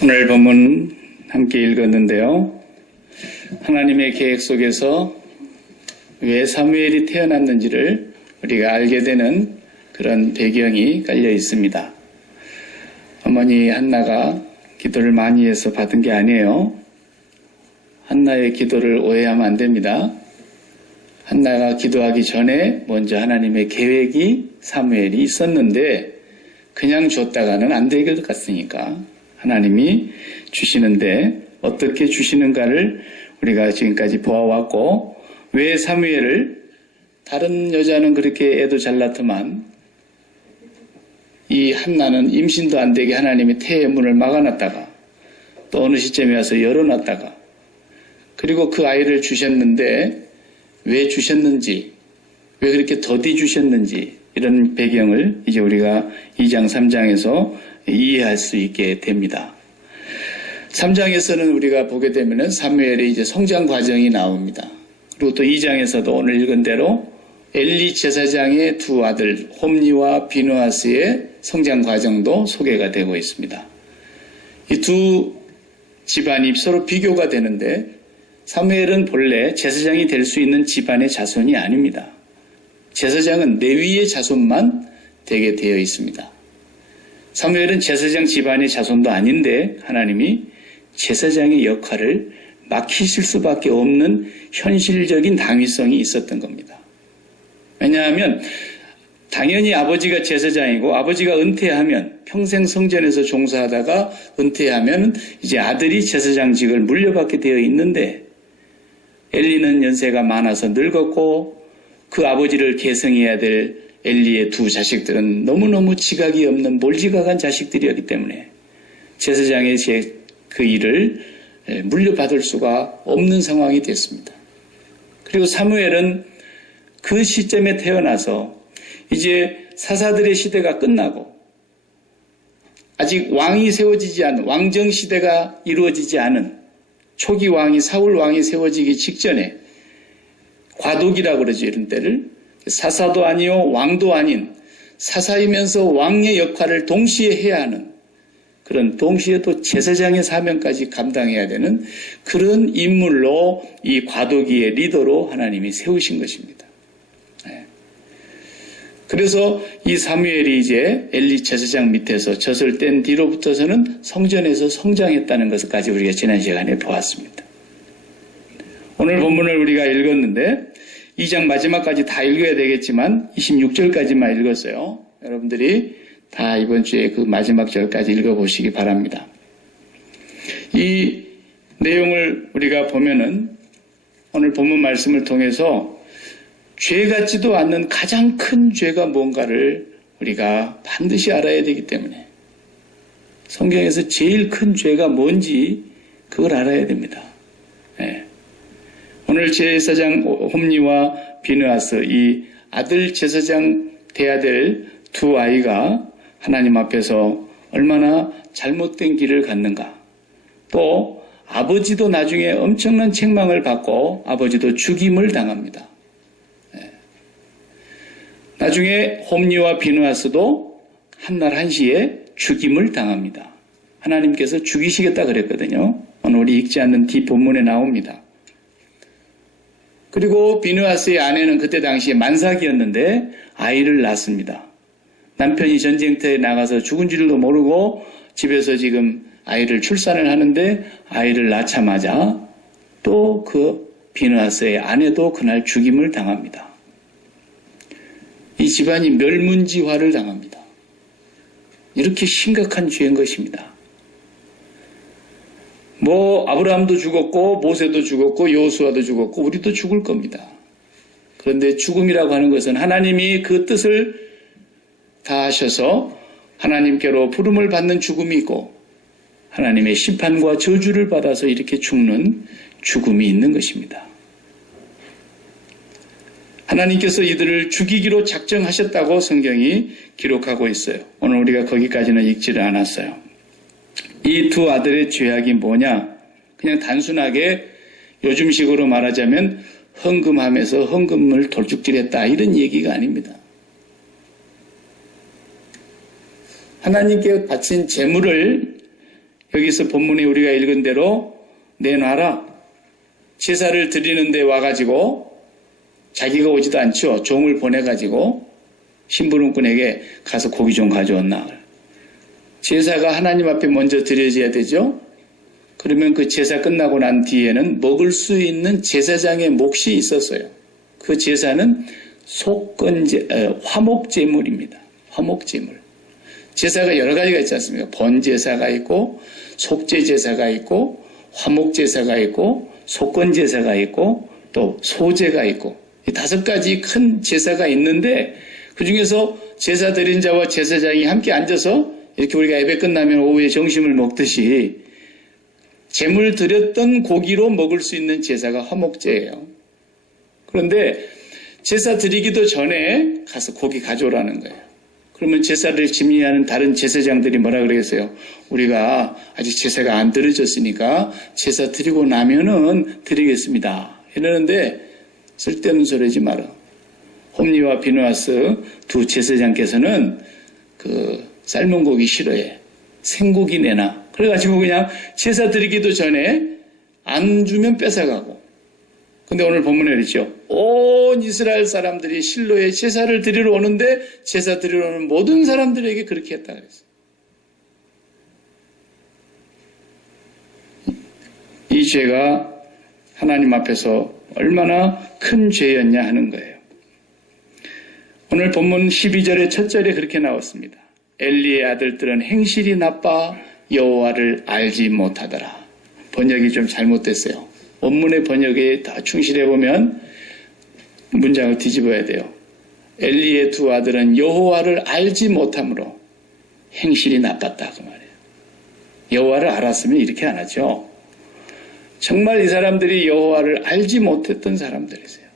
오늘 본문 함께 읽었는데요. 하나님의 계획 속에서 왜 사무엘이 태어났는지를 우리가 알게 되는 그런 배경이 깔려 있습니다. 어머니 한나가 기도를 많이 해서 받은 게 아니에요. 한나의 기도를 오해하면 안 됩니다. 한나가 기도하기 전에 먼저 하나님의 계획이 사무엘이 있었는데 그냥 줬다가는 안 될 것 같으니까 하나님이 주시는데 어떻게 주시는가를 우리가 지금까지 보아왔고, 왜 사무엘을 다른 여자는 그렇게 애도 잘 낳더만 이 한나는 임신도 안 되게 하나님이 태의 문을 막아놨다가 또 어느 시점에 와서 열어놨다가 그리고 그 아이를 주셨는데 왜 주셨는지, 왜 그렇게 더디 주셨는지, 이런 배경을 이제 우리가 2장 3장에서 이해할 수 있게 됩니다. 3장에서는 우리가 보게 되면은 사무엘의 이제 성장 과정이 나옵니다. 그리고 또 2장에서도 오늘 읽은 대로 엘리 제사장의 두 아들 홈니와 비누아스의 성장 과정도 소개가 되고 있습니다. 이 두 집안이 서로 비교가 되는데 사무엘은 본래 제사장이 될 수 있는 집안의 자손이 아닙니다. 제사장은 레위의 자손만 되게 되어 있습니다. 사무엘은 제사장 집안의 자손도 아닌데 하나님이 제사장의 역할을 맡기실 수밖에 없는 현실적인 당위성이 있었던 겁니다. 왜냐하면 당연히 아버지가 제사장이고 아버지가 은퇴하면 평생 성전에서 종사하다가 은퇴하면 이제 아들이 제사장직을 물려받게 되어 있는데 엘리는 연세가 많아서 늙었고 그 아버지를 계승해야 될 엘리의 두 자식들은 너무너무 지각이 없는 몰지각한 자식들이었기 때문에 제사장의 그 일을 물려받을 수가 없는 상황이 됐습니다. 그리고 사무엘은 그 시점에 태어나서 이제 사사들의 시대가 끝나고 아직 왕이 세워지지 않은, 왕정 시대가 이루어지지 않은 초기 왕이 사울 왕이 세워지기 직전에 과독이라고 그러죠. 이런 때를 사사도 아니요 왕도 아닌 사사이면서 왕의 역할을 동시에 해야 하는 그런, 동시에 또 제사장의 사명까지 감당해야 되는 그런 인물로 이 과도기의 리더로 하나님이 세우신 것입니다. 그래서 이 사무엘이 이제 엘리 제사장 밑에서 젖을 뗀 뒤로부터서는 성전에서 성장했다는 것까지 우리가 지난 시간에 보았습니다. 오늘 본문을 우리가 읽었는데 2장 마지막까지 다 읽어야 되겠지만 26절까지만 읽었어요. 여러분들이 다 이번 주에 그 마지막 절까지 읽어보시기 바랍니다. 이 내용을 우리가 보면은 오늘 본문 말씀을 통해서 죄 같지도 않는 가장 큰 죄가 뭔가를 우리가 반드시 알아야 되기 때문에 성경에서 제일 큰 죄가 뭔지 그걸 알아야 됩니다. 네. 오늘 제사장 홈니와 비느하스 이 아들 제사장 돼야 될 두 아이가 하나님 앞에서 얼마나 잘못된 길을 갔는가, 또 아버지도 나중에 엄청난 책망을 받고 아버지도 죽임을 당합니다. 나중에 홈니와 비느하스도 한날 한시에 죽임을 당합니다. 하나님께서 죽이시겠다 그랬거든요. 오늘 우리 읽지 않는 뒷본문에 나옵니다. 그리고 비느하스의 아내는 그때 당시에 만삭이었는데 아이를 낳습니다. 남편이 전쟁터에 나가서 죽은 줄도 모르고 집에서 지금 아이를 출산을 하는데 아이를 낳자마자 또 그 비느하스의 아내도 그날 죽임을 당합니다. 이 집안이 멸문지화를 당합니다. 이렇게 심각한 죄인 것입니다. 아브라함도 죽었고 모세도 죽었고 여호수아도 죽었고 우리도 죽을 겁니다. 그런데 죽음이라고 하는 것은 하나님이 그 뜻을 다하셔서 하나님께로 부름을 받는 죽음이 있고 하나님의 심판과 저주를 받아서 이렇게 죽는 죽음이 있는 것입니다. 하나님께서 이들을 죽이기로 작정하셨다고 성경이 기록하고 있어요. 오늘 우리가 거기까지는 읽지를 않았어요. 이 두 아들의 죄악이 뭐냐? 그냥 단순하게 요즘식으로 말하자면 헌금하면서 헌금을 돌죽질했다 이런 얘기가 아닙니다. 하나님께 바친 제물을 여기서 본문에 우리가 읽은 대로 내놔라. 제사를 드리는데 와가지고 자기가 오지도 않죠. 종을 보내가지고 심부름꾼에게 가서 고기 좀 가져왔나. 제사가 하나님 앞에 먼저 드려져야 되죠. 그러면 그 제사 끝나고 난 뒤에는 먹을 수 있는 제사장의 몫이 있었어요. 그 제사는 화목제물입니다. 화목제물. 제사가 여러 가지가 있지 않습니까? 번제사가 있고 속죄제사가 있고 화목제사가 있고 속건제사가 있고 또 소제가 있고 이 5가지 큰 제사가 있는데 그중에서 제사 드린 자와 제사장이 함께 앉아서 이렇게 우리가 예배 끝나면 오후에 점심을 먹듯이 제물 드렸던 고기로 먹을 수 있는 제사가 화목제예요. 그런데 제사 드리기도 전에 가서 고기 가져오라는 거예요. 그러면 제사를 집리하는 다른 제사장들이 뭐라 그러겠어요? 우리가 아직 제사가 안 드려졌으니까 제사 드리고 나면은 드리겠습니다. 이러는데 쓸데없는 소리 하지 마라. 홈리와 비누아스 두 제사장께서는 그 삶은 고기 싫어해. 생고기 내놔. 그래가지고 그냥 제사 드리기도 전에 안 주면 뺏어가고. 근데 오늘 본문에 그랬죠. 온 이스라엘 사람들이 실로에 제사를 드리러 오는데 제사 드리러 오는 모든 사람들에게 그렇게 했다 그랬어요. 이 죄가 하나님 앞에서 얼마나 큰 죄였냐 하는 거예요. 오늘 본문 12절의 첫 절에 그렇게 나왔습니다. 엘리의 아들들은 행실이 나빠 여호와를 알지 못하더라. 번역이 좀 잘못됐어요. 원문의 번역에 다 충실해보면 문장을 뒤집어야 돼요. 엘리의 두 아들은 여호와를 알지 못함으로 행실이 나빴다 그 말이에요. 여호와를 알았으면 이렇게 안 하죠. 정말 이 사람들이 여호와를 알지 못했던 사람들이세요.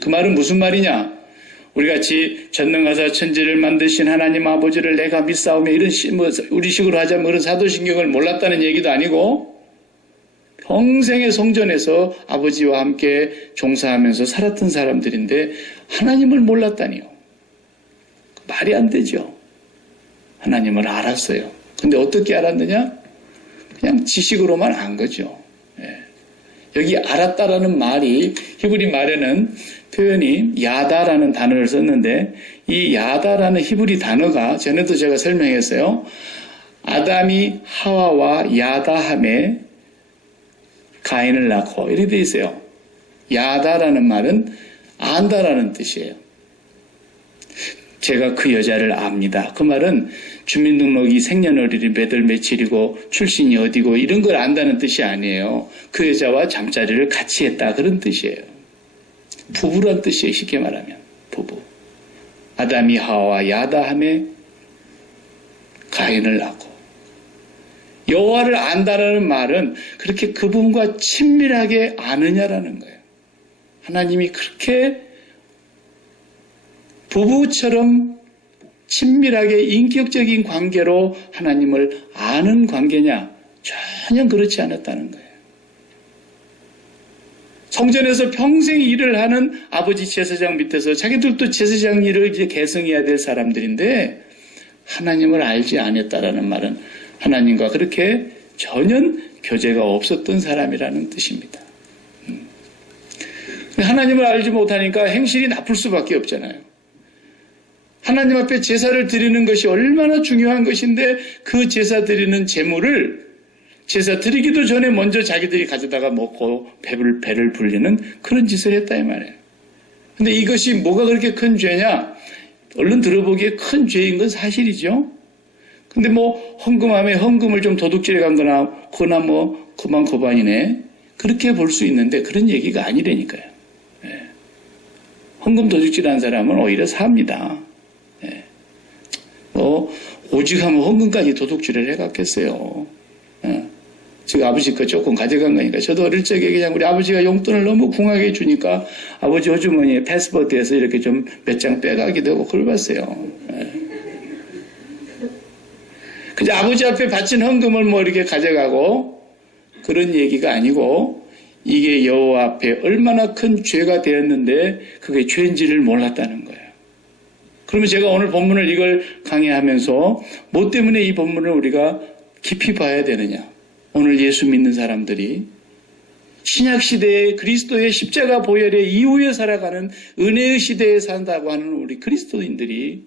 그 말은 무슨 말이냐? 우리같이 전능하사 천지를 만드신 하나님 아버지를 내가 믿사오며 이런 우리식으로 하자면 그런 사도신경을 몰랐다는 얘기도 아니고 평생의 성전에서 아버지와 함께 종사하면서 살았던 사람들인데 하나님을 몰랐다니요. 말이 안 되죠. 하나님을 알았어요. 근데 어떻게 알았느냐? 그냥 지식으로만 안 거죠. 여기 알았다라는 말이 히브리 말에는 표현이 야다라는 단어를 썼는데 이 야다라는 히브리 단어가 전에도 제가 설명했어요. 아담이 하와와 야다함에 가인을 낳고 이렇게 돼 있어요. 야다라는 말은 안다라는 뜻이에요. 제가 그 여자를 압니다. 그 말은 주민등록이 생년월일이 몇 월 며칠이고 출신이 어디고 이런 걸 안다는 뜻이 아니에요. 그 여자와 잠자리를 같이 했다 그런 뜻이에요. 부부란 뜻이에요. 쉽게 말하면 부부. 아담이 하와와 야다함에 가인을 낳고 여호와를 안다라는 말은 그렇게 그분과 친밀하게 아느냐라는 거예요. 하나님이 그렇게 부부처럼 친밀하게 인격적인 관계로 하나님을 아는 관계냐? 전혀 그렇지 않았다는 거예요. 성전에서 평생 일을 하는 아버지 제사장 밑에서 자기들도 제사장 일을 이제 계승해야 될 사람들인데 하나님을 알지 않았다라는 말은 하나님과 그렇게 전혀 교제가 없었던 사람이라는 뜻입니다. 하나님을 알지 못하니까 행실이 나쁠 수밖에 없잖아요. 하나님 앞에 제사를 드리는 것이 얼마나 중요한 것인데 그 제사 드리는 제물을 제사 드리기도 전에 먼저 자기들이 가져다가 먹고 배를 불리는 그런 짓을 했다 이 말이에요. 근데 이것이 뭐가 그렇게 큰 죄냐? 얼른 들어보기에 큰 죄인 건 사실이죠. 근데 뭐 헌금함에 헌금을 좀 도둑질해 간 거나 그나 뭐 그만 고반이네. 그렇게 볼 수 있는데 그런 얘기가 아니라니까요. 헌금 도둑질한 사람은 오히려 삽니다. 오직 하면 헌금까지 도둑질을 해갔겠어요. 지금 아버지 거 조금 가져간 거니까. 저도 어릴 적에 그냥 우리 아버지가 용돈을 너무 궁하게 주니까 아버지 호주머니에 패스포트에서 이렇게 좀 몇 장 빼가기도 하고 그걸 봤어요. 근데 아버지 앞에 바친 헌금을 뭐 이렇게 가져가고 그런 얘기가 아니고 이게 여호와 앞에 얼마나 큰 죄가 되었는데 그게 죄인지를 몰랐다는 거예요. 그러면 제가 오늘 본문을 이걸 강의하면서 뭐 때문에 이 본문을 우리가 깊이 봐야 되느냐? 오늘 예수 믿는 사람들이 신약 시대에 그리스도의 십자가 보혈의 이후에 살아가는 은혜의 시대에 산다고 하는 우리 그리스도인들이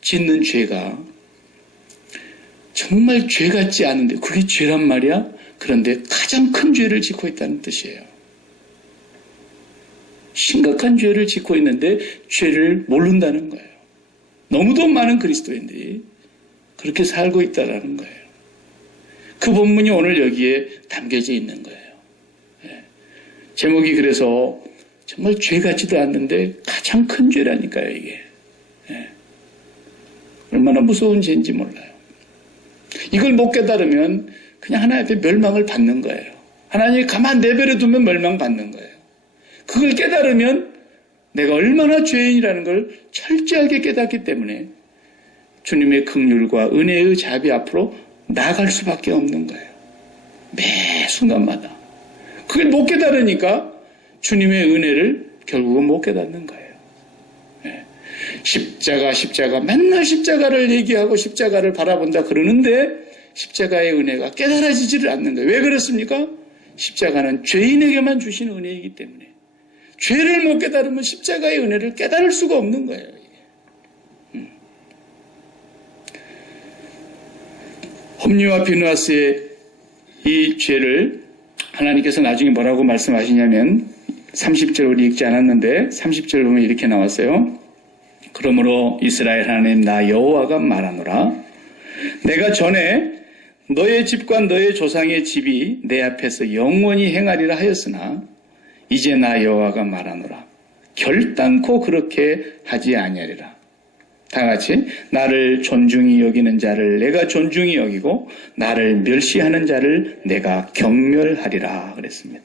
짓는 죄가 정말 죄 같지 않은데 그게 죄란 말이야? 그런데 가장 큰 죄를 짓고 있다는 뜻이에요. 심각한 죄를 짓고 있는데 죄를 모른다는 거예요. 너무도 많은 그리스도인들이 그렇게 살고 있다는 거예요. 그 본문이 오늘 여기에 담겨져 있는 거예요. 제목이 그래서 정말 죄 같지도 않는데 가장 큰 죄라니까요, 이게. 얼마나 무서운 죄인지 몰라요. 이걸 못 깨달으면 그냥 하나님 앞에 멸망을 받는 거예요. 하나님이 가만 내버려 두면 멸망받는 거예요. 그걸 깨달으면 내가 얼마나 죄인이라는 걸 철저하게 깨닫기 때문에 주님의 긍휼과 은혜의 자비 앞으로 나아갈 수밖에 없는 거예요. 매 순간마다. 그걸 못 깨달으니까 주님의 은혜를 결국은 못 깨닫는 거예요. 십자가 맨날 십자가를 얘기하고 십자가를 바라본다 그러는데 십자가의 은혜가 깨달아지지를 않는 거예요. 왜 그렇습니까? 십자가는 죄인에게만 주시는 은혜이기 때문에 죄를 못 깨달으면 십자가의 은혜를 깨달을 수가 없는 거예요. 홈리와 비누아스의 이 죄를 하나님께서 나중에 뭐라고 말씀하시냐면 30절 우리 읽지 않았는데 30절 보면 이렇게 나왔어요. 그러므로 이스라엘 하나님 나 여호와가 말하노라 내가 전에 너의 집과 너의 조상의 집이 내 앞에서 영원히 행하리라 하였으나 이제 나 여호와가 말하노라 결단코 그렇게 하지 아니하리라. 다 같이 나를 존중히 여기는 자를 내가 존중히 여기고 나를 멸시하는 자를 내가 경멸하리라 그랬습니다.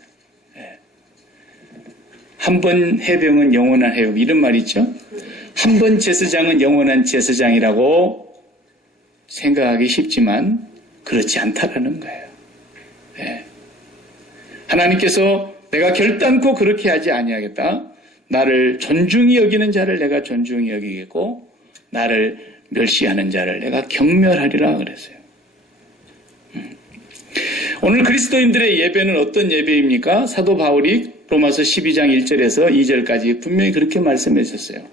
한 번 해병은 영원한 해병 이런 말 있죠. 한 번 제사장은 영원한 제사장이라고 생각하기 쉽지만 그렇지 않다라는 거예요. 하나님께서 내가 결단코 그렇게 하지 아니하겠다. 나를 존중히 여기는 자를 내가 존중히 여기겠고 나를 멸시하는 자를 내가 경멸하리라 그랬어요. 오늘 그리스도인들의 예배는 어떤 예배입니까? 사도 바울이 로마서 12장 1절에서 2절까지 분명히 그렇게 말씀해 주셨어요.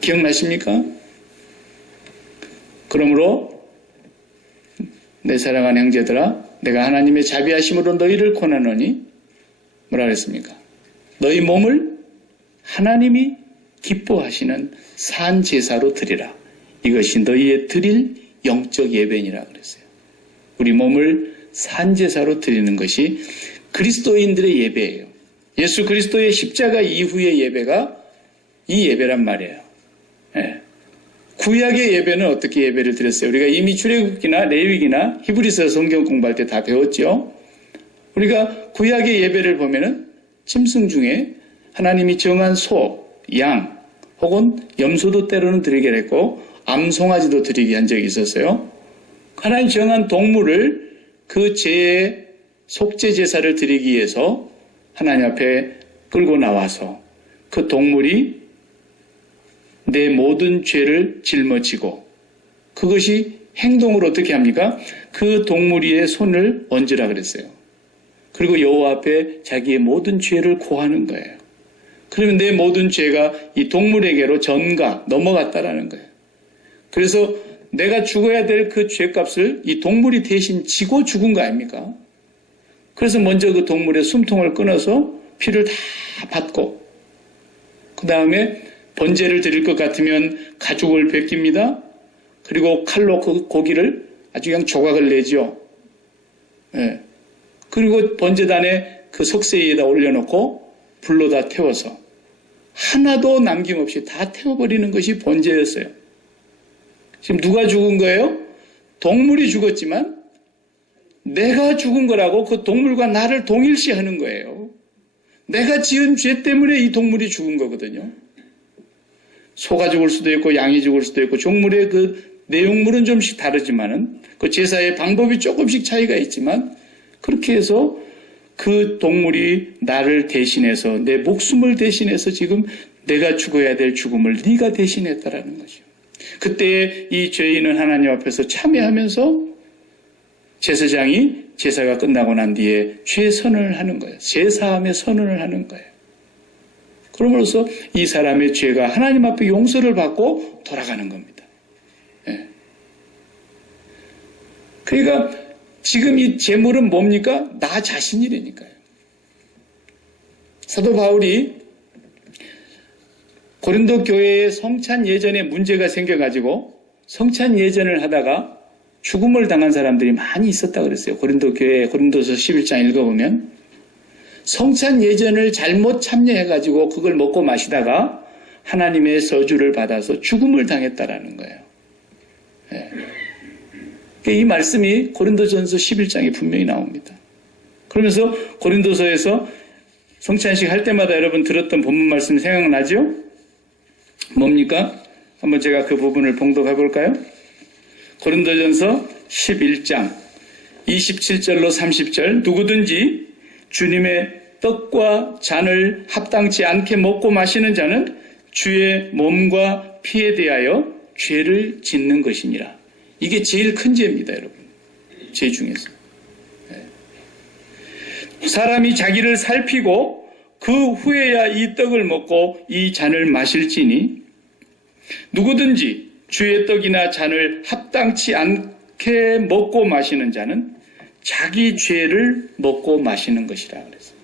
기억나십니까? 그러므로 내 사랑하는 형제들아 내가 하나님의 자비하심으로 너희를 권하노니 뭐라 그랬습니까? 너희 몸을 하나님이 기뻐하시는 산 제사로 드리라. 이것이 너희의 드릴 영적 예배니라 그랬어요. 우리 몸을 산 제사로 드리는 것이 그리스도인들의 예배예요. 예수 그리스도의 십자가 이후의 예배가 이 예배란 말이에요. 구약의 예배는 어떻게 예배를 드렸어요? 우리가 이미 출애굽기나 레위기나 히브리서 성경 공부할 때 다 배웠죠. 우리가 구약의 예배를 보면은 짐승 중에 하나님이 정한 소, 양 혹은 염소도 때로는 드리게 했고 암송아지도 드리게 한 적이 있었어요. 하나님 정한 동물을 그 죄의 속죄 제사를 드리기 위해서 하나님 앞에 끌고 나와서 그 동물이 내 모든 죄를 짊어지고 그것이 행동으로 어떻게 합니까? 그 동물 위에 손을 얹으라 그랬어요. 그리고 여호와 앞에 자기의 모든 죄를 고하는 거예요. 그러면 내 모든 죄가 이 동물에게로 넘어갔다라는 거예요. 그래서 내가 죽어야 될 그 죄값을 이 동물이 대신 지고 죽은 거 아닙니까? 그래서 먼저 그 동물의 숨통을 끊어서 피를 다 받고 그 다음에 번제를 드릴 것 같으면 가죽을 벗깁니다. 그리고 칼로 그 고기를 아주 그냥 조각을 내죠. 그리고 번제단에 그 석쇠 위에다 올려놓고 불로 다 태워서 하나도 남김없이 다 태워버리는 것이 번제였어요. 지금 누가 죽은 거예요? 동물이 죽었지만 내가 죽은 거라고 그 동물과 나를 동일시하는 거예요. 내가 지은 죄 때문에 이 동물이 죽은 거거든요. 소가 죽을 수도 있고 양이 죽을 수도 있고 종물의 그 내용물은 좀씩 다르지만은 그 제사의 방법이 조금씩 차이가 있지만 그렇게 해서 그 동물이 나를 대신해서 내 목숨을 대신해서 지금 내가 죽어야 될 죽음을 네가 대신했다라는 거죠. 그때 이 죄인은 하나님 앞에서 참회하면서 제사장이 제사가 끝나고 난 뒤에 죄선언을 하는 거예요. 제사함의 선언을 하는 거예요. 그럼으로써 이 사람의 죄가 하나님 앞에 용서를 받고 돌아가는 겁니다. 예. 그러니까 지금 이 재물은 뭡니까? 나 자신이라니까요. 사도 바울이 고린도 교회에 성찬 예전에 문제가 생겨가지고 성찬 예전을 하다가 죽음을 당한 사람들이 많이 있었다고 그랬어요. 고린도 교회 고린도서 11장 읽어보면 성찬 예전을 잘못 참여해가지고 그걸 먹고 마시다가 하나님의 저주를 받아서 죽음을 당했다라는 거예요. 네. 이 말씀이 고린도전서 11장에 분명히 나옵니다. 그러면서 고린도서에서 성찬식 할 때마다 여러분 들었던 본문 말씀 생각나죠? 뭡니까? 한번 제가 그 부분을 봉독해 볼까요? 고린도전서 11장 27절로 30절 누구든지 주님의 떡과 잔을 합당치 않게 먹고 마시는 자는 주의 몸과 피에 대하여 죄를 짓는 것이니라. 이게 제일 큰 죄입니다, 여러분. 죄 중에서. 사람이 자기를 살피고 그 후에야 이 떡을 먹고 이 잔을 마실지니 누구든지 주의 떡이나 잔을 합당치 않게 먹고 마시는 자는 자기 죄를 먹고 마시는 것이라 그랬어요.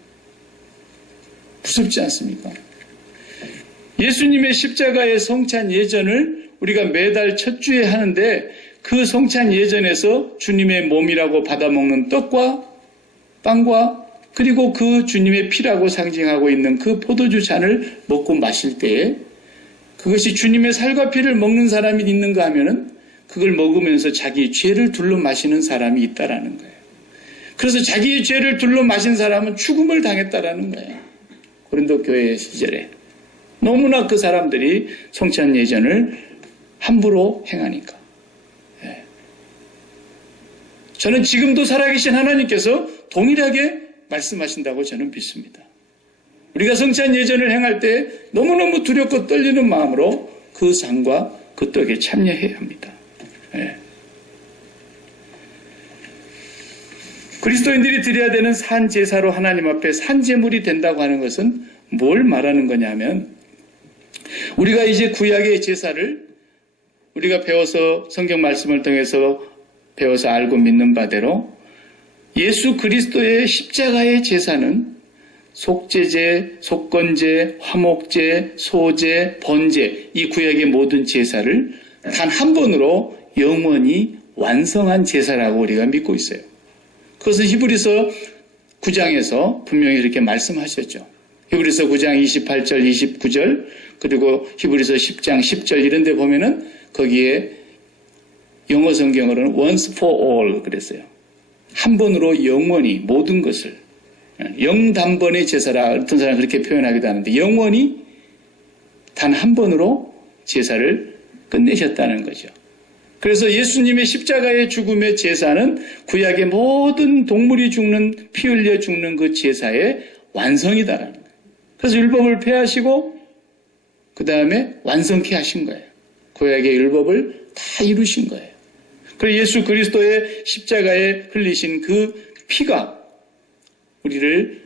무섭지 않습니까? 예수님의 십자가의 성찬 예전을 우리가 매달 첫 주에 하는데 그 성찬 예전에서 주님의 몸이라고 받아먹는 떡과 빵과 그리고 그 주님의 피라고 상징하고 있는 그 포도주 잔을 먹고 마실 때에 그것이 주님의 살과 피를 먹는 사람이 있는가 하면은 그걸 먹으면서 자기 죄를 둘러 마시는 사람이 있다라는 거예요. 그래서 자기의 죄를 둘러 마신 사람은 죽음을 당했다라는 거예요. 고린도 교회 시절에. 너무나 그 사람들이 성찬 예전을 함부로 행하니까. 예. 저는 지금도 살아계신 하나님께서 동일하게 말씀하신다고 저는 믿습니다. 우리가 성찬 예전을 행할 때 너무너무 두렵고 떨리는 마음으로 그 상과 그 떡에 참여해야 합니다. 예. 그리스도인들이 드려야 되는 산 제사로 하나님 앞에 산 제물이 된다고 하는 것은 뭘 말하는 거냐면 우리가 이제 구약의 제사를 우리가 배워서 성경 말씀을 통해서 배워서 알고 믿는 바대로 예수 그리스도의 십자가의 제사는 속죄제, 속건제, 화목제, 소제, 번제 이 구약의 모든 제사를 단 한 번으로 영원히 완성한 제사라고 우리가 믿고 있어요. 그것은 히브리서 9장에서 분명히 이렇게 말씀하셨죠. 히브리서 9장 28절, 29절 그리고 히브리서 10장 10절 이런 데 보면은 거기에 영어 성경으로는 once for all 그랬어요. 한 번으로 영원히 모든 것을 영단번의 제사라 어떤 사람은 그렇게 표현하기도 하는데 영원히 단 한 번으로 제사를 끝내셨다는 거죠. 그래서 예수님의 십자가의 죽음의 제사는 구약의 모든 동물이 죽는 피 흘려 죽는 그 제사의 완성이다라는 거예요. 그래서 율법을 폐하시고 그 다음에 완성케 하신 거예요. 구약의 율법을 다 이루신 거예요. 그리고 예수 그리스도의 십자가에 흘리신 그 피가 우리를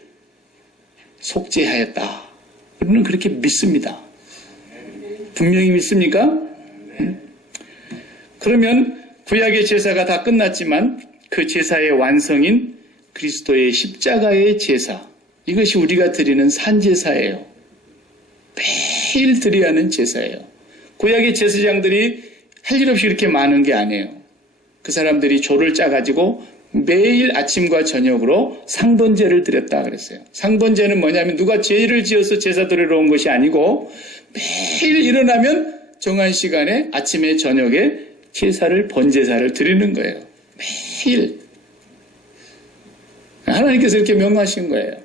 속죄하였다. 우리는 그렇게 믿습니다. 분명히 믿습니까? 그러면 구약의 제사가 다 끝났지만 그 제사의 완성인 그리스도의 십자가의 제사 이것이 우리가 드리는 산제사예요. 매일 드려야 하는 제사예요. 구약의 제사장들이 할 일 없이 이렇게 많은 게 아니에요. 그 사람들이 조를 짜가지고 매일 아침과 저녁으로 상번제를 드렸다 그랬어요. 상번제는 뭐냐면 누가 죄를 지어서 제사 드리러 온 것이 아니고 매일 일어나면 정한 시간에 아침에 저녁에 제사를 번제사를 드리는 거예요. 매일. 하나님께서 이렇게 명하신 거예요.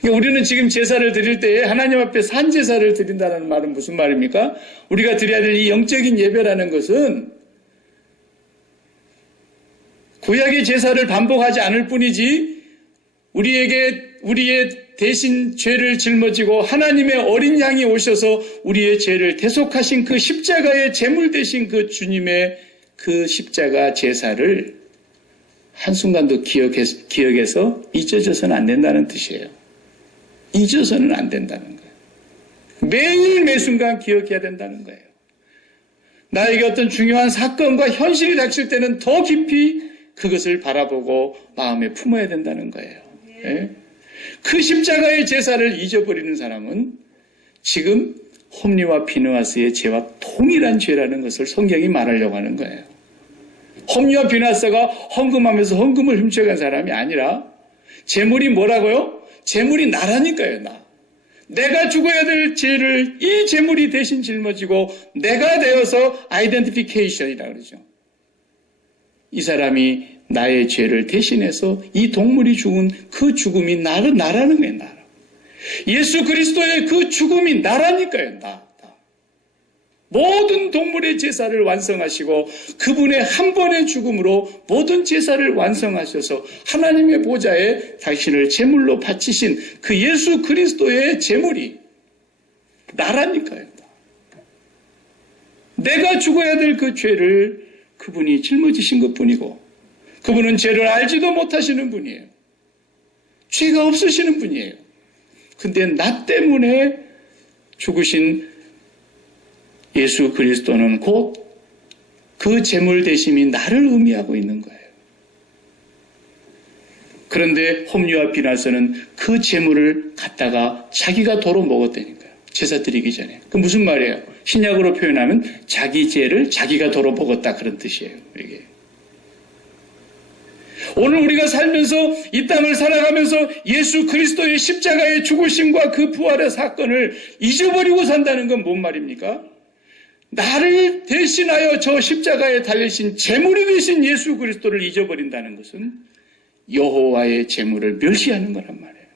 그러니까 우리는 지금 제사를 드릴 때 하나님 앞에 산제사를 드린다는 말은 무슨 말입니까? 우리가 드려야 될 이 영적인 예배라는 것은 구약의 제사를 반복하지 않을 뿐이지 우리의 대신 죄를 짊어지고 하나님의 어린 양이 오셔서 우리의 죄를 대속하신 그 십자가의 제물 되신 그 주님의 그 십자가 제사를 한순간도 기억해서 잊어져서는 안 된다는 뜻이에요. 잊어서는 안 된다는 거예요. 매일 매순간 기억해야 된다는 거예요. 나에게 어떤 중요한 사건과 현실이 닥칠 때는 더 깊이 그것을 바라보고 마음에 품어야 된다는 거예요. 예? 그 십자가의 제사를 잊어버리는 사람은 지금 홈리와 비느하스의 죄와 동일한 죄라는 것을 성경이 말하려고 하는 거예요. 홈리와 비느하스가 헌금하면서 헌금을 훔쳐간 사람이 아니라 제물이 뭐라고요? 제물이 나라니까요. 나. 내가 죽어야 될 죄를 이 제물이 대신 짊어지고 내가 되어서 아이덴티피케이션이라고 그러죠. 이 사람이 나의 죄를 대신해서 이 동물이 죽은 그 죽음이 나라는 거예요. 나라. 예수 그리스도의 그 죽음이 나라니까요. 나. 모든 동물의 제사를 완성하시고 그분의 한 번의 죽음으로 모든 제사를 완성하셔서 하나님의 보좌에 당신을 제물로 바치신 그 예수 그리스도의 제물이 나라니까요. 내가 죽어야 될 그 죄를 그분이 짊어지신 것뿐이고 그분은 죄를 알지도 못하시는 분이에요. 죄가 없으시는 분이에요. 근데 나 때문에 죽으신 예수 그리스도는 곧 그 제물 대심이 나를 의미하고 있는 거예요. 그런데 홈리와 비느하스는 그 제물을 갖다가 자기가 도로 먹었다니까요. 제사 드리기 전에. 그 무슨 말이에요? 신약으로 표현하면 자기 죄를 자기가 도로 먹었다 그런 뜻이에요. 이게. 오늘 우리가 살면서 이 땅을 살아가면서 예수 그리스도의 십자가의 죽으심과 그 부활의 사건을 잊어버리고 산다는 건 뭔 말입니까? 나를 대신하여 저 십자가에 달리신 제물이 되신 예수 그리스도를 잊어버린다는 것은 여호와의 제물을 멸시하는 거란 말이에요.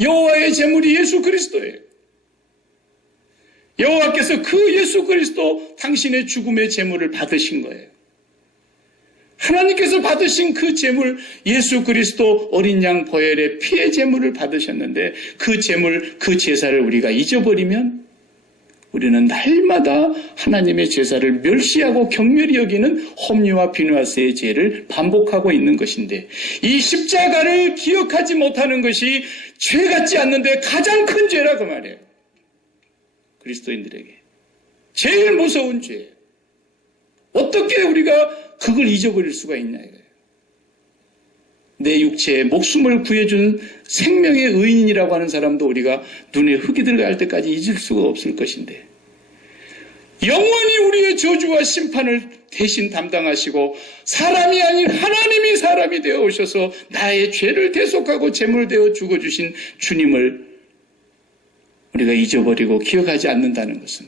여호와의 제물이 예수 그리스도예요. 여호와께서 그 예수 그리스도 당신의 죽음의 제물을 받으신 거예요. 하나님께서 받으신 그 제물 예수 그리스도 어린 양 보혈의 피의 제물을 받으셨는데 그 제물 그 제사를 우리가 잊어버리면 우리는 날마다 하나님의 제사를 멸시하고 경멸히 여기는 홈리와 비느하스의 죄를 반복하고 있는 것인데 이 십자가를 기억하지 못하는 것이 죄 같지 않는데 가장 큰 죄라 그 말이에요. 그리스도인들에게 제일 무서운 죄예요. 어떻게 우리가 그걸 잊어버릴 수가 있냐 이거예요. 내 육체에 목숨을 구해준 생명의 의인이라고 하는 사람도 우리가 눈에 흙이 들어갈 때까지 잊을 수가 없을 것인데 영원히 우리의 저주와 심판을 대신 담당하시고 사람이 아닌 하나님이 사람이 되어 오셔서 나의 죄를 대속하고 제물되어 죽어주신 주님을 우리가 잊어버리고 기억하지 않는다는 것은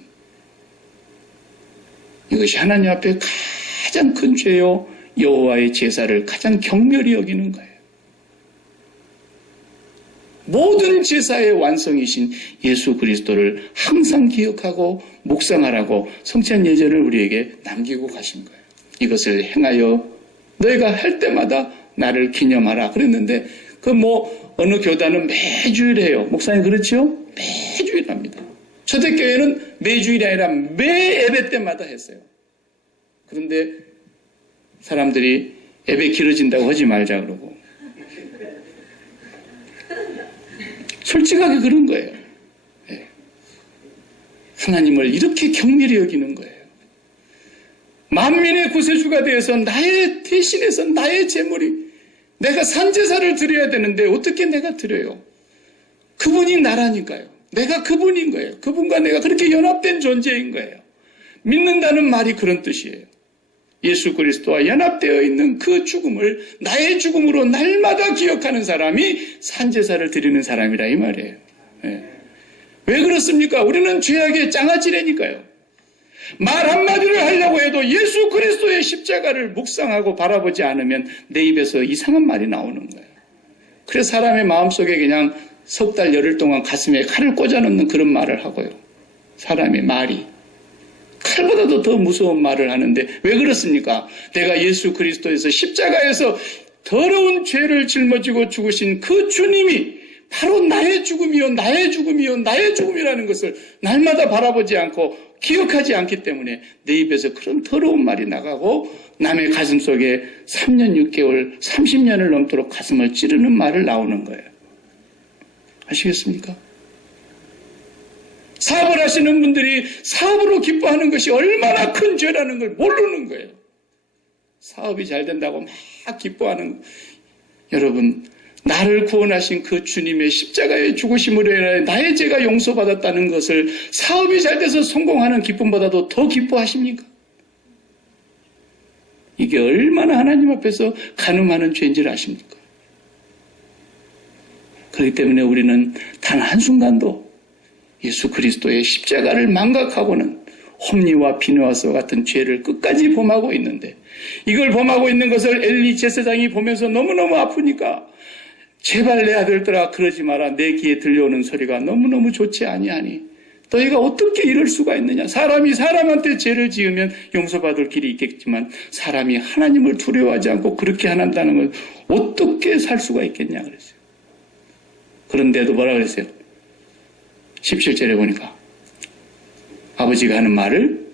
이것이 하나님 앞에 가장 큰 죄요 여호와의 제사를 가장 경멸히 여기는 거예요. 모든 제사의 완성이신 예수 그리스도를 항상 기억하고 묵상하라고 성찬 예절을 우리에게 남기고 가신 거예요. 이것을 행하여 너희가 할 때마다 나를 기념하라 그랬는데 어느 교단은 매주일 해요. 목사님 그렇죠? 매주일 합니다. 초대교회는 매주일이 아니라 매 예배 때마다 했어요. 그런데 사람들이 예배 길어진다고 하지 말자 그러고 솔직하게 그런 거예요. 네. 하나님을 이렇게 경멸히 여기는 거예요. 만민의 구세주가 되어서 나의 대신해서 나의 제물이 내가 산제사를 드려야 되는데 어떻게 내가 드려요? 그분이 나라니까요. 내가 그분인 거예요. 그분과 내가 그렇게 연합된 존재인 거예요. 믿는다는 말이 그런 뜻이에요. 예수 그리스도와 연합되어 있는 그 죽음을 나의 죽음으로 날마다 기억하는 사람이 산제사를 드리는 사람이라 이 말이에요. 네. 왜 그렇습니까? 우리는 죄악의 짱아찌래니까요. 말 한마디를 하려고 해도 예수 그리스도의 십자가를 묵상하고 바라보지 않으면 내 입에서 이상한 말이 나오는 거예요. 그래서 사람의 마음속에 그냥 석 달 열흘 동안 가슴에 칼을 꽂아놓는 그런 말을 하고요. 사람의 말이 칼보다도 더 무서운 말을 하는데 왜 그렇습니까? 내가 예수 그리스도에서 십자가에서 더러운 죄를 짊어지고 죽으신 그 주님이 바로 나의 죽음이요, 나의 죽음이요, 나의 죽음이라는 것을 날마다 바라보지 않고 기억하지 않기 때문에 내 입에서 그런 더러운 말이 나가고 남의 가슴 속에 3년 6개월, 30년을 넘도록 가슴을 찌르는 말을 나오는 거예요. 아시겠습니까? 사업을 하시는 분들이 사업으로 기뻐하는 것이 얼마나 큰 죄라는 걸 모르는 거예요. 사업이 잘 된다고 막 기뻐하는 여러분, 나를 구원하신 그 주님의 십자가의 죽으심으로 인하여 나의 죄가 용서받았다는 것을 사업이 잘 돼서 성공하는 기쁨보다도 더 기뻐하십니까? 이게 얼마나 하나님 앞에서 간음하는 죄인지를 아십니까? 그렇기 때문에 우리는 단 한순간도 예수 그리스도의 십자가를 망각하고는 홈리와 비누아스와 같은 죄를 끝까지 범하고 있는데, 이걸 범하고 있는 것을 엘리 제사장이 보면서 너무너무 아프니까 제발 내 아들들아 그러지 마라. 내 귀에 들려오는 소리가 너무너무 좋지 아니하니 너희가 어떻게 이럴 수가 있느냐. 사람이 사람한테 죄를 지으면 용서받을 길이 있겠지만 사람이 하나님을 두려워하지 않고 그렇게 한다는 건 어떻게 살 수가 있겠냐 그랬어요. 그런데도 뭐라 그랬어요? 17절에 보니까 아버지가 하는 말을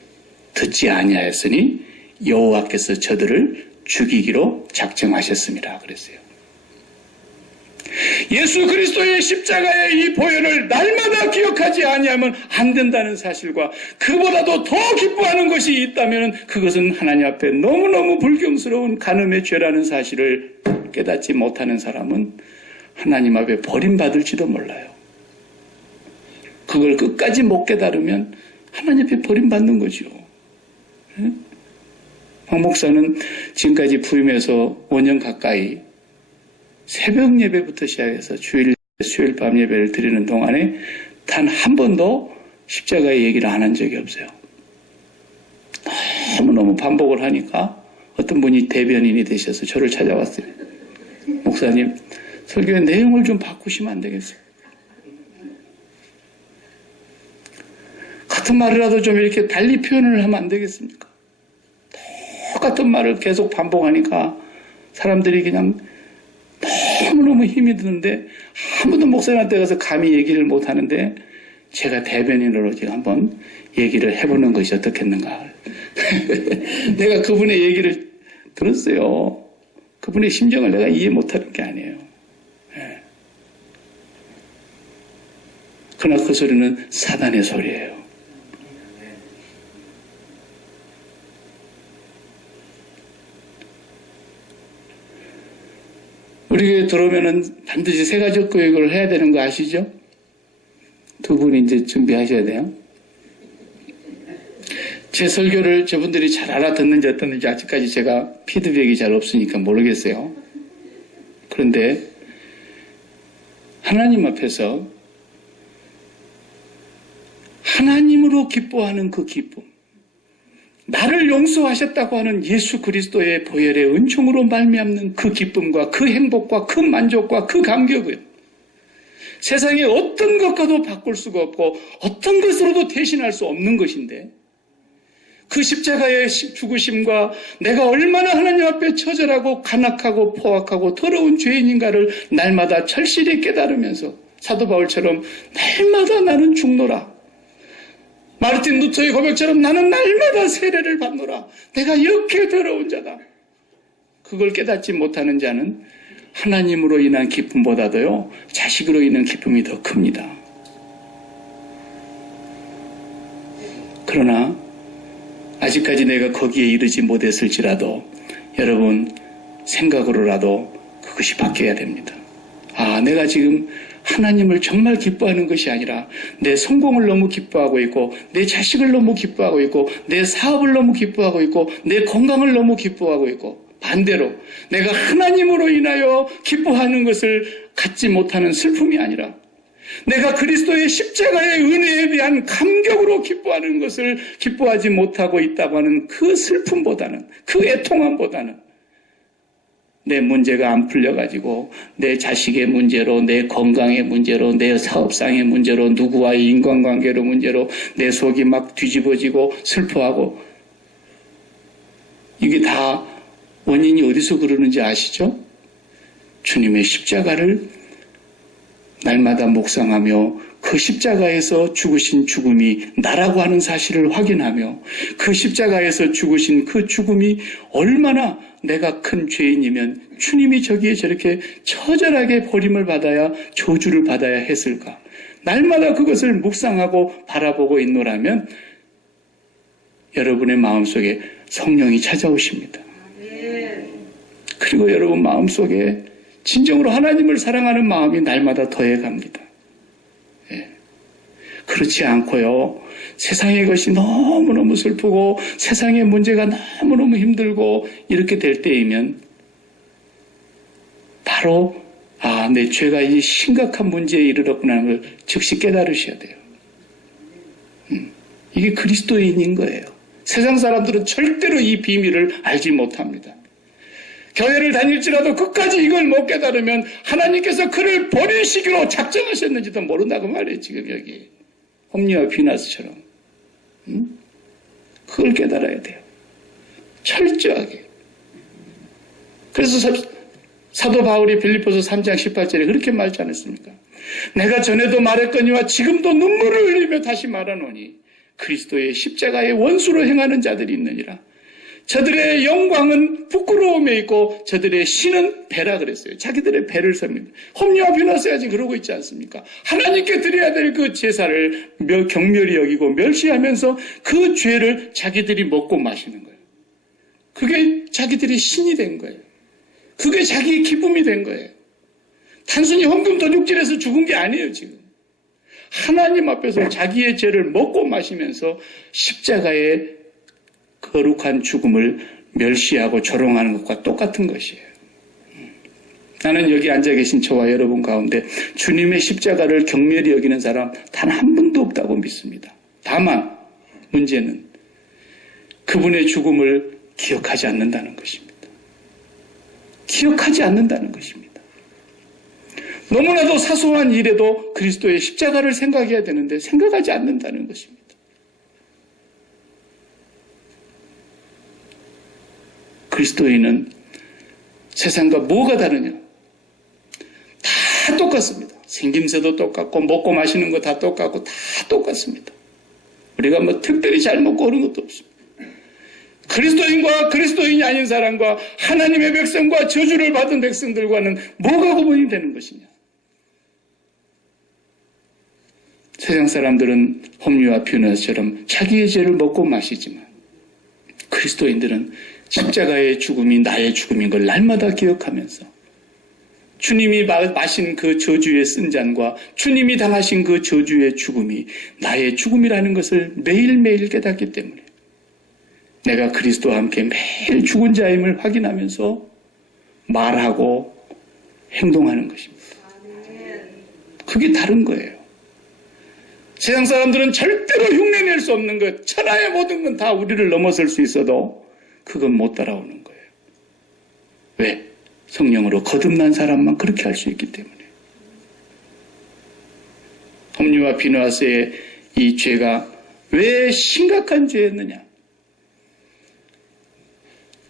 듣지 아니하였으니 여호와께서 저들을 죽이기로 작정하셨습니다 그랬어요. 예수 그리스도의 십자가의 이 보혈을 날마다 기억하지 아니하면 안 된다는 사실과 그보다도 더 기뻐하는 것이 있다면 그것은 하나님 앞에 너무너무 불경스러운 간음의 죄라는 사실을 깨닫지 못하는 사람은 하나님 앞에 버림받을지도 몰라요. 그걸 끝까지 못 깨달으면 하나님 앞에 버림받는 거죠. 황 목사는 지금까지 부임해서 5년 가까이 새벽 예배부터 시작해서 수요일 밤 예배를 드리는 동안에 단 한 번도 십자가의 얘기를 안 한 적이 없어요. 너무너무 반복을 하니까 어떤 분이 대변인이 되셔서 저를 찾아왔어요. 목사님, 설교의 내용을 좀 바꾸시면 안 되겠어요? 같은 말이라도 좀 이렇게 달리 표현을 하면 안 되겠습니까? 똑같은 말을 계속 반복하니까 사람들이 그냥 너무너무 힘이 드는데 아무도 목사님한테 가서 감히 얘기를 못 하는데 제가 대변인으로 지금 한번 얘기를 해보는 것이 어떻겠는가. 내가 그분의 얘기를 들었어요. 그분의 심정을 내가 이해 못하는 게 아니에요. 네. 그러나 그 소리는 사단의 소리예요. 우리 교회 들어오면은 반드시 새가족 교육을 해야 되는 거 아시죠? 두 분이 이제 준비하셔야 돼요. 제 설교를 저분들이 잘 알아듣는지 어떻는지 아직까지 제가 피드백이 잘 없으니까 모르겠어요. 그런데 하나님 앞에서 하나님으로 기뻐하는 그 기쁨, 나를 용서하셨다고 하는 예수 그리스도의 보혈의 은총으로 말미암는 그 기쁨과 그 행복과 그 만족과 그 감격을 세상에 어떤 것과도 바꿀 수가 없고 어떤 것으로도 대신할 수 없는 것인데, 그 십자가의 죽으심과 내가 얼마나 하나님 앞에 처절하고 간악하고 포악하고 더러운 죄인인가를 날마다 절실히 깨달으면서 사도 바울처럼 날마다 나는 죽노라, 마르틴 루터의 고백처럼 나는 날마다 세례를 받노라, 내가 이렇게 더러운 자다, 그걸 깨닫지 못하는 자는 하나님으로 인한 기쁨보다도요 자식으로 인한 기쁨이 더 큽니다. 그러나 아직까지 내가 거기에 이르지 못했을지라도 여러분 생각으로라도 그것이 바뀌어야 됩니다. 아, 내가 지금 하나님을 정말 기뻐하는 것이 아니라 내 성공을 너무 기뻐하고 있고 내 자식을 너무 기뻐하고 있고 내 사업을 너무 기뻐하고 있고 내 건강을 너무 기뻐하고 있고, 반대로 내가 하나님으로 인하여 기뻐하는 것을 갖지 못하는 슬픔이 아니라 내가 그리스도의 십자가의 은혜에 대한 감격으로 기뻐하는 것을 기뻐하지 못하고 있다고 하는 그 슬픔보다는, 그 애통함보다는 내 문제가 안 풀려가지고 내 자식의 문제로, 내 건강의 문제로, 내 사업상의 문제로, 누구와의 인간관계로 문제로 내 속이 막 뒤집어지고 슬퍼하고, 이게 다 원인이 어디서 그러는지 아시죠? 주님의 십자가를 날마다 묵상하며 그 십자가에서 죽으신 죽음이 나라고 하는 사실을 확인하며 그 십자가에서 죽으신 그 죽음이 얼마나 내가 큰 죄인이면 주님이 저기에 저렇게 처절하게 버림을 받아야 저주를 받아야 했을까. 날마다 그것을 묵상하고 바라보고 있노라면 여러분의 마음속에 성령이 찾아오십니다. 그리고 여러분 마음속에 진정으로 하나님을 사랑하는 마음이 날마다 더해갑니다. 그렇지 않고요. 세상의 것이 너무너무 슬프고 세상의 문제가 너무너무 힘들고 이렇게 될 때이면 바로 내 죄가 이 심각한 문제에 이르렀구나 하는 걸 즉시 깨달으셔야 돼요. 이게 그리스도인인 거예요. 세상 사람들은 절대로 이 비밀을 알지 못합니다. 교회를 다닐지라도 끝까지 이걸 못 깨달으면 하나님께서 그를 버리시기로 작정하셨는지도 모른다고 말해요. 지금 여기 홈리와 비나스처럼. 그걸 깨달아야 돼요. 철저하게. 그래서 사도 바울이 빌립보서 3장 18절에 그렇게 말하지 않았습니까? 내가 전에도 말했거니와 지금도 눈물을 흘리며 다시 말하노니 그리스도의 십자가의 원수로 행하는 자들이 있느니라. 저들의 영광은 부끄러움에 있고 저들의 신은 배라 그랬어요. 자기들의 배를 섭니다. 홈리와 비나스가 지금 그러고 있지 않습니까? 하나님께 드려야 될 그 제사를 경멸히 여기고 멸시하면서 그 죄를 자기들이 먹고 마시는 거예요. 그게 자기들의 신이 된 거예요. 그게 자기의 기쁨이 된 거예요. 단순히 헌금 도둑질해서 죽은 게 아니에요, 지금. 하나님 앞에서 자기의 죄를 먹고 마시면서 십자가의 거룩한 죽음을 멸시하고 조롱하는 것과 똑같은 것이에요. 나는 여기 앉아 계신 저와 여러분 가운데 주님의 십자가를 경멸히 여기는 사람 단 한 분도 없다고 믿습니다. 다만 문제는 그분의 죽음을 기억하지 않는다는 것입니다. 기억하지 않는다는 것입니다. 너무나도 사소한 일에도 그리스도의 십자가를 생각해야 되는데 생각하지 않는다는 것입니다. 그리스도인은 세상과 뭐가 다르냐? 다 똑같습니다. 생김새도 똑같고 먹고 마시는 거 다 똑같고 다 똑같습니다. 우리가 뭐 특별히 잘 먹고 그런 것도 없습니다. 그리스도인과 그리스도인이 아닌 사람과 하나님의 백성과 저주를 받은 백성들과는 뭐가 구분이 되는 것이냐? 세상 사람들은 홈리와 퓨너스처럼 자기의 죄를 먹고 마시지만 그리스도인들은 십자가의 죽음이 나의 죽음인 걸 날마다 기억하면서 주님이 마신 그 저주의 쓴잔과 주님이 당하신 그 저주의 죽음이 나의 죽음이라는 것을 매일매일 깨닫기 때문에 내가 그리스도와 함께 매일 죽은 자임을 확인하면서 말하고 행동하는 것입니다. 그게 다른 거예요. 세상 사람들은 절대로 흉내낼 수 없는 것, 천하의 모든 건 다 우리를 넘어설 수 있어도 그건 못 따라오는 거예요. 왜? 성령으로 거듭난 사람만 그렇게 할 수 있기 때문에. 홈리와 비누아스의 이 죄가 왜 심각한 죄였느냐?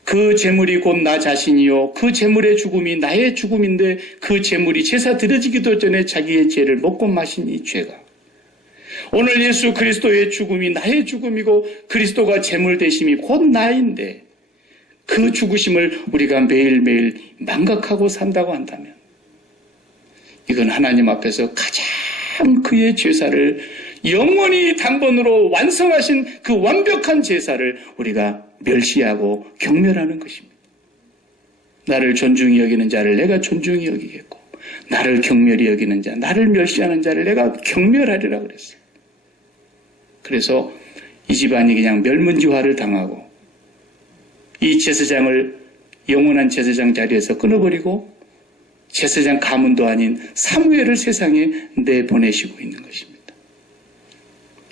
그 재물이 곧 나 자신이요. 그 재물의 죽음이 나의 죽음인데 그 재물이 제사 드려지기도 전에 자기의 죄를 먹고 마신 이 죄가 오늘 예수 그리스도의 죽음이 나의 죽음이고 그리스도가 재물 되심이 곧 나인데 그 죽으심을 우리가 매일매일 망각하고 산다고 한다면 이건 하나님 앞에서 가장 그의 제사를 영원히 단번으로 완성하신 그 완벽한 제사를 우리가 멸시하고 경멸하는 것입니다. 나를 존중히 여기는 자를 내가 존중히 여기겠고 나를 경멸히 여기는 자, 나를 멸시하는 자를 내가 경멸하리라 그랬어요. 그래서 이 집안이 그냥 멸문지화를 당하고 이 제사장을 영원한 제사장 자리에서 끊어버리고 제사장 가문도 아닌 사무엘을 세상에 내보내시고 있는 것입니다.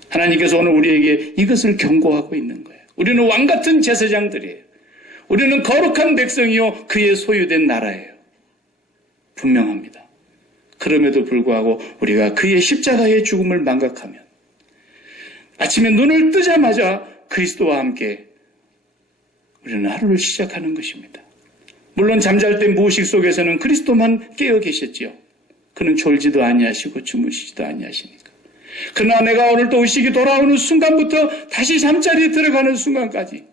하나님께서 오늘 우리에게 이것을 경고하고 있는 거예요. 우리는 왕같은 제사장들이에요. 우리는 거룩한 백성이요 그의 소유된 나라예요. 분명합니다. 그럼에도 불구하고 우리가 그의 십자가의 죽음을 망각하면 아침에 눈을 뜨자마자 그리스도와 함께 우리는 하루를 시작하는 것입니다. 물론 잠잘 때 무의식 속에서는 그리스도만 깨어 계셨지요. 그는 졸지도 아니하시고 주무시지도 아니하시니까. 그러나 내가 오늘 또 의식이 돌아오는 순간부터 다시 잠자리에 들어가는 순간까지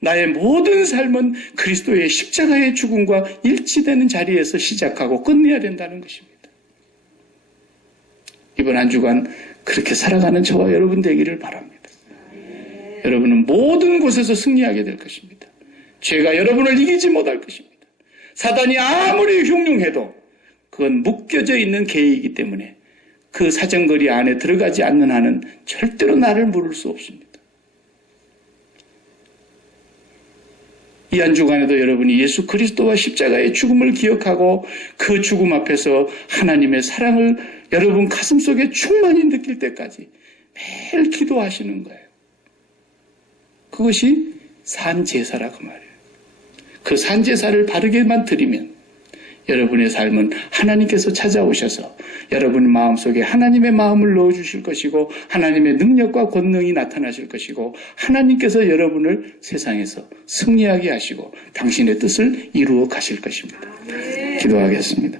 나의 모든 삶은 그리스도의 십자가의 죽음과 일치되는 자리에서 시작하고 끝내야 된다는 것입니다. 이번 한 주간 그렇게 살아가는 저와 여러분 되기를 바랍니다. 여러분은 모든 곳에서 승리하게 될 것입니다. 죄가 여러분을 이기지 못할 것입니다. 사단이 아무리 흉흉해도 그건 묶여져 있는 계이기 때문에 그 사정거리 안에 들어가지 않는 한은 절대로 나를 물을 수 없습니다. 이 한 주간에도 여러분이 예수 그리스도와 십자가의 죽음을 기억하고 그 죽음 앞에서 하나님의 사랑을 여러분 가슴속에 충만히 느낄 때까지 매일 기도하시는 거예요. 그것이 산제사라고 말이에요. 그 산제사를 바르게만 드리면 여러분의 삶은 하나님께서 찾아오셔서 여러분 마음속에 하나님의 마음을 넣어주실 것이고 하나님의 능력과 권능이 나타나실 것이고 하나님께서 여러분을 세상에서 승리하게 하시고 당신의 뜻을 이루어 가실 것입니다. 기도하겠습니다.